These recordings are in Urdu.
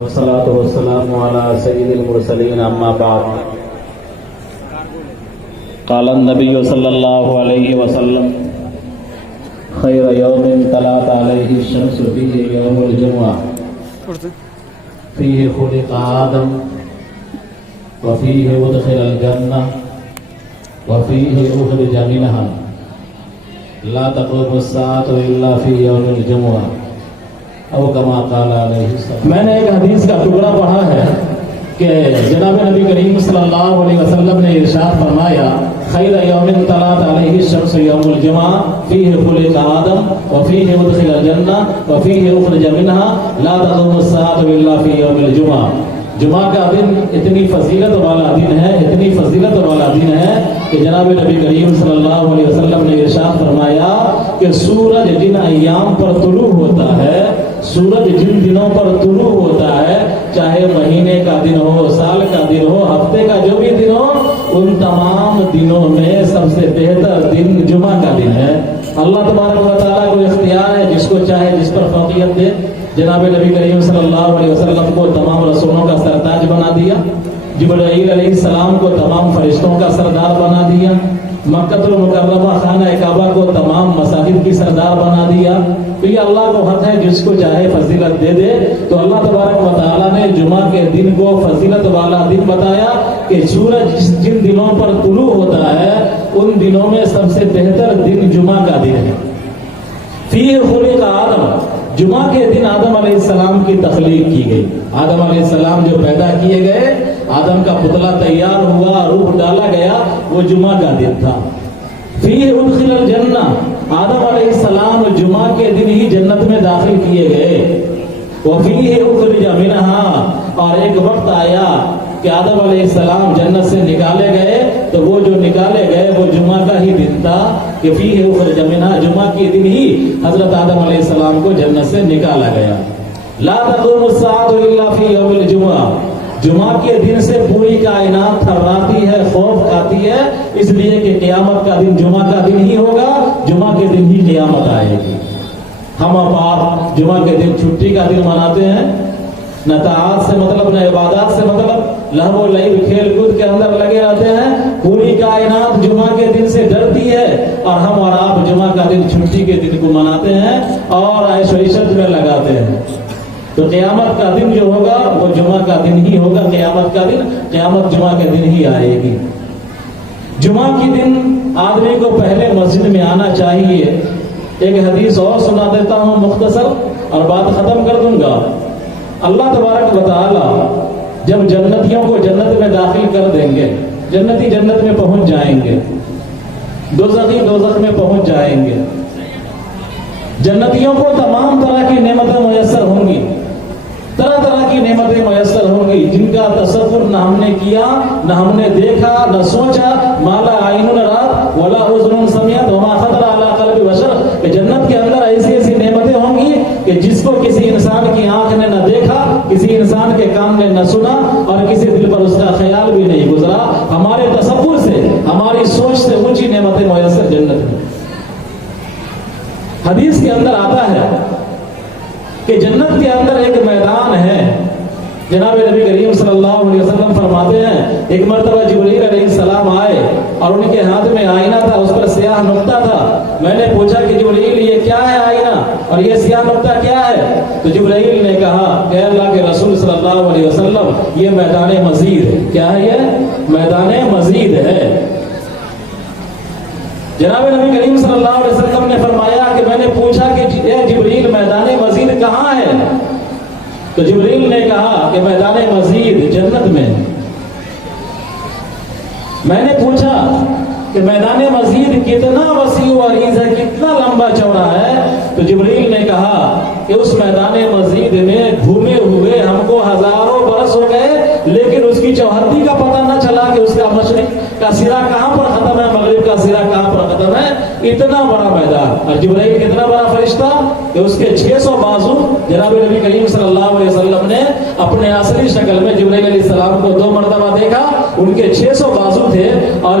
والصلاة والسلام على سيد المرسلين أما بعد قال النبي صلى الله عليه وسلم خير يوم طلعت عليه الشمس فيه يوم الجمعة فيه خلق آدم وفيه أدخل الجنة وفيه أخرج منها لا تقوم الساعة إلا في يوم الجمعة او کما قال علیہ السلام۔ میں نے ایک حدیث کا ٹکڑا پڑھا ہے کہ جناب نبی کریم صلی اللہ علیہ وسلم نے ارشاد فرمایا خیر یوم طلعت علیہ الشمس یوم الجمعہ فیہ خلق آدم وفیہ ادخل الجنہ وفیہ اخرج منها لا تقوم الساعة الا فی یوم الجمعہ۔ جمعہ کا دن اتنی فضیلت والا دن ہے، اتنی فضیلت والا دن ہے کہ جناب نبی کریم صلی اللہ علیہ وسلم نے ارشاد فرمایا کہ سورج جن ایام پر طلوع ہوتا ہے، سورج جن دنوں پر طلوع ہوتا ہے، چاہے مہینے کا دن ہو، سال کا دن ہو، ہفتے کا جو بھی دن ہو، ان تمام دنوں میں سب سے بہتر دن جمعہ کا دن ہے۔ اللہ تبارک و تعالیٰ کو اختیار ہے جس کو چاہے جس پر فوقیت دے۔ جناب نبی کریم صلی اللہ علیہ وسلم کو تمام رسولوں کا سرتاج بنا دیا، جبرائیل علیہ السلام کو تمام فرشتوں کا سردار بنا دیا، مکہ المکرمہ خانہ کعبہ کو تمام مساجد کی سردار بنا دیا۔ تو یہ اللہ کو حق ہے جس کو چاہے فضیلت دے دے۔ تو اللہ تبارک و تعالیٰ نے جمعہ کے دن کو فضیلت والا دن بتایا کہ سورج جن دنوں پر طلوع ہوتا ہے ان دنوں میں سب سے بہتر دن جمعہ کا دن ہے۔ فیہ خلق آدم، جمعہ کے دن آدم علیہ السلام کی تخلیق کی گئی۔ آدم علیہ السلام جو پیدا کیے گئے، آدم کا پتلا تیار ہوا، روح ڈالا گیا، وہ جمعہ کا دن تھا۔ فیہ ادخل الجنہ، آدم علیہ السلام جمعہ کے دن ہی جنت میں داخل کیے گئے۔ وفیہ اخرج منہا، اور ایک وقت آیا کہ آدم علیہ السلام جنت سے نکالے گئے، تو وہ جو نکالے گئے وہ جمعہ کا ہی دن تھا کہ فیہ اخرج منہا، جمعہ کے دن ہی حضرت آدم علیہ السلام کو جنت سے نکالا گیا۔ لا تقوم الساعة الا فی یوم الجمعہ، جمعہ کے دن سے پوری کائنات تھراتی ہے، خوف کھاتی ہے، اس لیے کہ قیامت کا دن جمعہ کا دن ہی ہوگا، جمعہ کے دن ہی قیامت آئے گی۔ ہم آپ جمعہ کے دن چھٹی کا دن مناتے ہیں، نہ طاعات سے مطلب نہ عبادات سے مطلب، لہو و لعب کھیل کود کے اندر لگے رہتے ہیں۔ پوری کائنات جمعہ کے دن سے ڈرتی ہے اور ہم اور آپ جمعہ کا دن چھٹی کے دن کو مناتے ہیں اور عیش و عشرت میں لگاتے ہیں۔ تو قیامت کا دن جو ہوگا وہ جمعہ کا دن ہی ہوگا، قیامت کا دن، قیامت جمعہ کے دن ہی آئے گی۔ جمعہ کے دن آدمی کو پہلے مسجد میں آنا چاہیے۔ ایک حدیث اور سنا دیتا ہوں مختصر اور بات ختم کر دوں گا۔ اللہ تبارک و تعالی جب جنتیوں کو جنت میں داخل کر دیں گے، جنتی جنت میں پہنچ جائیں گے، دوزخی دوزخ میں پہنچ جائیں گے، جنتیوں کو تمام طرح کی نعمتیں میسر ہوں گی، طرح طرح کی نعمتیں میسر ہوں گی جن کا تصور نہ ہم نے کیا، نہ ہم نے دیکھا، نہ سوچا۔ مالا عین رات ولا اذن سمعت وما خطر علی قلب بشر، کہ جنت کے اندر ایسی ایسی نعمتیں ہوں گی کہ جس کو کسی انسان کی آنکھ نے نہ دیکھا، کسی انسان کے کان نے نہ سنا اور کسی دل پر اس کا خیال بھی نہیں گزرا۔ ہمارے تصور سے، ہماری سوچ سے اونچی نعمتیں میسر جنت میں۔ حدیث کے اندر آتا ہے کہ جنت کے اندر ایک میدان ہے۔ جناب نبی کریم صلی اللہ علیہ وسلم فرماتے ہیں ایک مرتبہ جبرائیل علیہ السلام آئے اور ان کے ہاتھ میں آئینہ تھا، اس پر سیاہ نقطہ تھا۔ میں نے پوچھا کہ جبرائیل یہ کیا ہے آئینہ اور یہ سیاہ نقطہ کیا ہے؟ تو جبرائیل نے کہا کہ اللہ کے رسول صلی اللہ علیہ وسلم یہ میدان مزید ہے۔ کیا ہے یہ؟ میدان مزید ہے۔ جناب نبی کریم صلی اللہ علیہ وسلم نے فرمایا کہ میں نے پوچھا کہ اے جبریل میدان مزید کہاں ہے؟ تو جبریل نے کہا کہ میدان مزید جنت میں۔ میں نے پوچھا کہ میدان مزید کتنا وسیع و عریض ہے، کتنا لمبا چوڑا ہے؟ تو جبریل نے کہا کہ اس میدان مزید میں گھومے ہوئے ہم کو ہزاروں برس ہو گئے، لیکن اس کی چوہدی کا پتہ نہ چلا کہ اس کا مشرق کا سرا کہاں پر ختم ہے، مغرب کا سرا کہاں پر ختم ہے۔ اتنا بڑا میدان، اور جبرائیل کتنا بڑا فرشتہ کہ اس کے 600 بازو۔ جناب نبی کریم صلی اللہ علیہ وسلم نے اپنے اصلی شکل میں جبرائیل علیہ السلام کو 2 مرتبہ دیکھا، ان کے 600 بازو تھے اور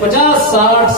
50 60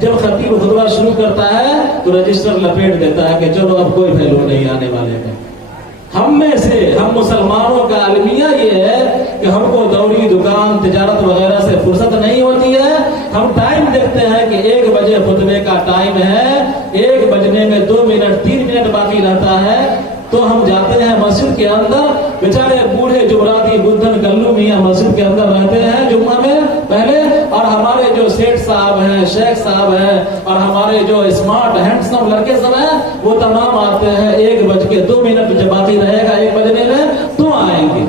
جب خطیب خطبہ شروع کرتا ہے تو رجسٹر لپیٹ دیتا ہے کہ چلو اب کوئی ویلو نہیں آنے والے کا۔ ہم میں سے ہم مسلمانوں کا المیہ یہ ہے کہ ہم کو دوری دکان تجارت وغیرہ سے فرصت نہیں ہوتی ہے۔ ہم ٹائم دیکھتے ہیں کہ 1 بجے خطبے کا ٹائم ہے، 1 بجنے میں 2 منٹ 3 منٹ باقی رہتا ہے، تو ہم جاتے ہیں مسجد کے اندر۔ بیچارے بوڑھے جمراتی بدھن گلو میاں مسجد کے اندر رہتے ہیں جمعہ میں پہلے، اور ہمارے جو سیٹ صاحب ہیں، شیخ صاحب ہیں، اور ہمارے جو اسمارٹ ہینڈسم لڑکے سب ہیں، وہ تمام آتے ہیں 1:02 جب باقی رہے گا 1 بجنے میں تو آئیں گے۔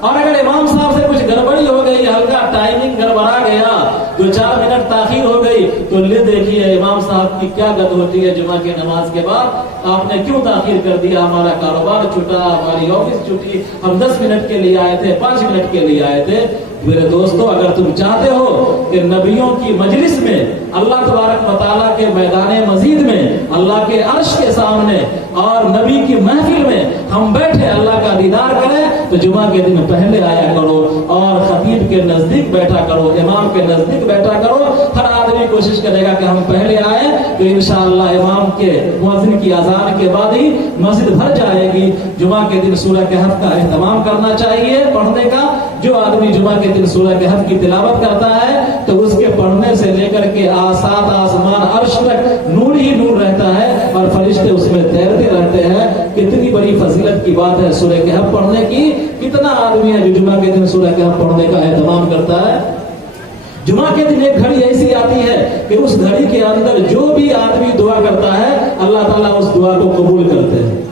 اور اگر امام صاحب سے کچھ گڑبڑی ہو گئی، ہلکا ٹائمنگ گڑبڑا گیا، 2-4 منٹ تاخیر ہو گئی، تو لے دیکھیے امام صاحب کی کیا گد ہوتی ہے جمعہ کی نماز کے بعد، آپ نے کیوں تاخیر کر دیا، ہمارا کاروبار چھوٹا، ہماری آفس چھوٹی، ہم 10 منٹ کے لیے آئے تھے، 5 منٹ کے لیے آئے تھے۔ میرے دوستو، اگر تم چاہتے ہو کہ نبیوں کی مجلس میں، اللہ تبارک و تعالیٰ کے میدان مزید میں، اللہ کے عرش کے سامنے اور نبی کی محفل میں ہم بیٹھے اللہ کا دیدار کریں، تو جمعہ کے دن پہلے آیا کرو اور خطیب کے نزدیک بیٹھا کرو، امام کے نزدیک بیٹھا کرو۔ ہر آدمی کوشش کرے گا کہ ہم پہلے آئیں، تو انشاءاللہ امام کے مؤذن کی اذان کے بعد ہی مسجد بھر جائے گی۔ جمعہ کے دن سورہ کہف کا اہتمام کرنا چاہیے پڑھنے کا۔ جو آدمی جمعہ کے دن سورہ کہف کی تلاوت کرتا ہے تو اس کے پڑھنے سے لے کر کے 7 آسمان عرش تک نور ہی نور رہتا ہے، اور فرشتے اس میں تیرتے رہتے ہیں۔ کتنی بڑی فضیلت کی بات ہے سورہ کہف پڑھنے کی۔ کتنا آدمی ہے جو جمعہ کے دن سورہ کہف پڑھنے کا اہتمام کرتا ہے؟ جمعہ کے دن ایک گھڑی ایسی آتی ہے کہ اس گھڑی کے اندر جو بھی آدمی دعا کرتا ہے اللہ تعالیٰ اس دعا کو قبول کرتے ہیں۔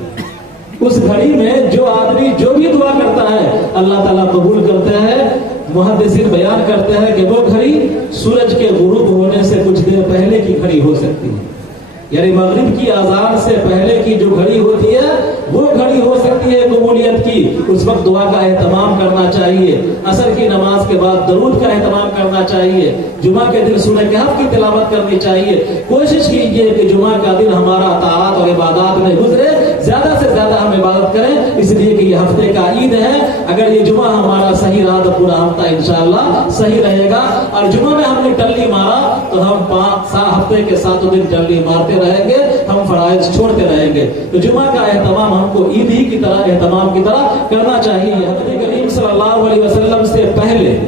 اس گھڑی میں جو آدمی جو بھی دعا کرتا ہے اللہ تعالیٰ قبول کرتے ہیں۔ محدثین بیان کرتے ہیں کہ وہ گھڑی سورج کے غروب ہونے سے کچھ دیر پہلے کی گھڑی ہو سکتی ہے، یعنی مغرب کی اذان سے پہلے کی جو گھڑی ہوتی ہے وہ گھڑی ہو سکتی ہے قبولیت کی۔ اس وقت دعا کا اہتمام کرنا چاہیے، عصر کی نماز کے بعد درود کا اہتمام کرنا چاہیے، جمعہ کے دن سورہ کہف کی تلاوت کرنی چاہیے۔ کوشش کیجیے کہ جمعہ کا دن ہمارا طاعات اور عبادات میں گزرے، زیادہ سے زیادہ ہم عبادت کریں، اس لیے کہ یہ ہفتے کا عید ہے۔ اگر یہ جمعہ ہمارا صحیح رہا تو پورا ہفتہ انشاءاللہ صحیح رہے گا، اور جمعہ میں ہم نے ٹلی مارا تو ہم 5 ہفتے کے 7 دن ٹلی مارتے رہیں گے، ہم فرائض چھوڑتے رہیں گے۔ تو جمعہ کا اہتمام ہم کو عید ہی کی طرح اہتمام کی طرح کرنا چاہیے۔ نبی کریم صلی اللہ علیہ وسلم سے پہلے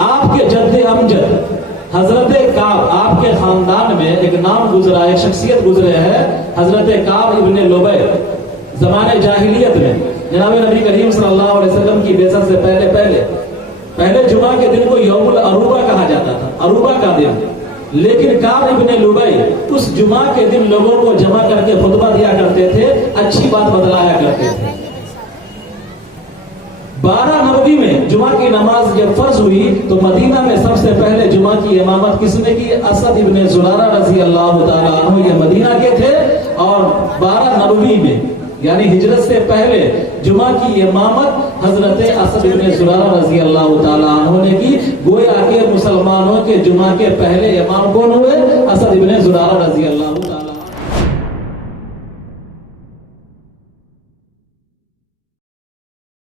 آپ کے جد امجد حضرت کعب، آپ کے خاندان میں ایک نام گزرا، ایک شخصیت گزرے ہے، حضرت کعب ابن لبی۔ زمانے جاہلیت میں جناب نبی کریم صلی اللہ علیہ وسلم کی بعثت سے پہلے جمعہ کے دن کو یوم العروبہ کہا جاتا تھا، عروبہ کا دن۔ لیکن کعب ابن لبی اس جمعہ کے دن لوگوں کو جمع کر کے خطبہ دیا کرتے تھے، اچھی بات بتلایا کرتے تھے۔ 12 نبوی میں جمعہ کی نماز جب فرض ہوئی تو مدینہ میں سب سے پہلے جمعہ کی امامت کس نے کی؟ اسد ابن زرارہ رضی اللہ تعالیٰ عنہ، یہ مدینہ کے تھے، اور 12 نبوی میں یعنی ہجرت سے پہلے جمعہ کی امامت حضرت اسد ابن زرارہ رضی اللہ تعالیٰ عنہ نے کی۔ گویا کہ مسلمانوں کے جمعہ کے پہلے امام کون ہوئے؟ اسد ابن زرارہ رضی اللہ